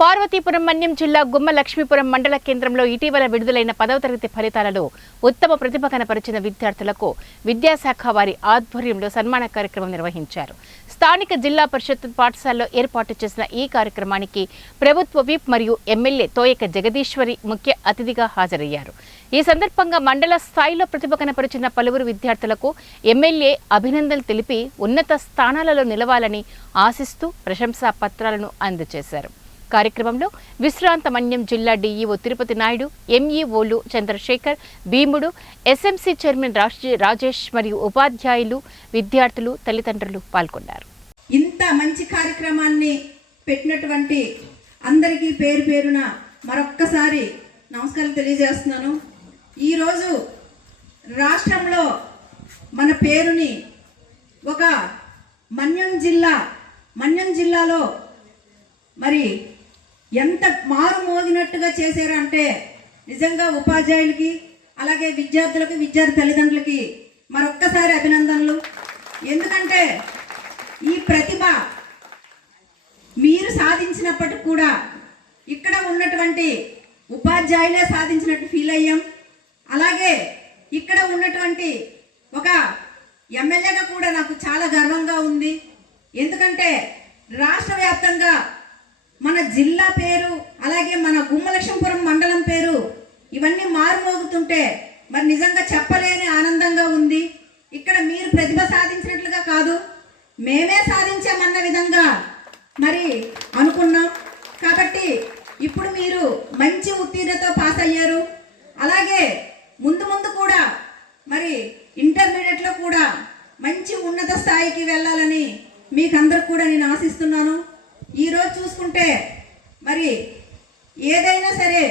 పార్వతీపురం మన్యం జిల్లా గుమ్మ లక్ష్మీపురం మండల కేంద్రంలో ఇటీవల విడుదలైన 10వ తరగతి ఫలితాలలో ఉత్తమ ప్రతిభ కనపరిచిన విద్యార్థులకు విద్యాశాఖ వారి ఆధ్వర్యంలో సన్మాన కార్యక్రమం నిర్వహించారు. స్థానిక జిల్లా పరిషత్ పాఠశాలలో ఏర్పాటు చేసిన ఈ కార్యక్రమానికి ప్రభుత్వ విప్ మరియు ఎమ్మెల్యే తోయక జగదీశ్వరి ముఖ్య అతిథిగా హాజరయ్యారు. ఈ సందర్భంగా మండల స్థాయిలో ప్రతిభ కనపరిచిన పలువురు విద్యార్థులకు ఎమ్మెల్యే అభినందనలు తెలిపి ఉన్నత స్థానాలలో నిలవాలని ఆశిస్తూ ప్రశంసా పత్రాలను అందజేశారు. కార్యక్రమంలో విశ్రాంత మన్యం జిల్లా డీఈఓ తిరుపతి నాయుడు, ఎంఈఓలు చంద్రశేఖర్, భీముడు, ఎస్ఎంసీ చైర్మన్ రాజేష్ మరియు ఉపాధ్యాయులు, విద్యార్థులు, తల్లిదండ్రులు పాల్గొన్నారు. ఇంత మంచి కార్యక్రమాన్ని పెట్టినటువంటి అందరికీ పేరు పేరున మరొక్కసారి నమస్కారం తెలియజేస్తున్నాను. ఈరోజు రాష్ట్రంలో మన పేరుని ఒక మన్యం జిల్లాలో మరి ఎంత మారుమోగినట్టుగా చేశారంటే నిజంగా ఉపాధ్యాయులకి అలాగే విద్యార్థులకి విద్యార్థి తల్లిదండ్రులకి మరొక్కసారి అభినందనలు. ఎందుకంటే ఈ ప్రతిభ మీరు సాధించినప్పటికి కూడా ఇక్కడ ఉన్నటువంటి ఉపాధ్యాయులే సాధించినట్టు ఫీల్ అయ్యాం. అలాగే ఇక్కడ ఉన్నటువంటి ఒక ఎమ్మెల్యేగా కూడా నాకు చాలా గర్వంగా ఉంది. ఎందుకంటే రాష్ట్ర వ్యాప్తంగా మన జిల్లా పేరు అలాగే మన గుమ్మలక్ష్మీపురం మండలం పేరు ఇవన్నీ మారుమోగుతుంటే మరి నిజంగా చెప్పలేని ఆనందంగా ఉంది. ఇక్కడ మీరు ప్రతిభ సాధించినట్లుగా కాదు, మేమే సాధించామన్న విధంగా మరి అనుకున్నాం. కాబట్టి ఇప్పుడు మీరు మంచి ఉత్తీర్ణతో పాస్ అయ్యారు. అలాగే ముందు కూడా మరి ఇంటర్మీడియట్లో కూడా మంచి ఉన్నత స్థాయికి వెళ్ళాలని మీకందరూ కూడా నేను ఆశిస్తున్నాను. ఈరోజు చూసుకుంటే మరి ఏదైనా సరే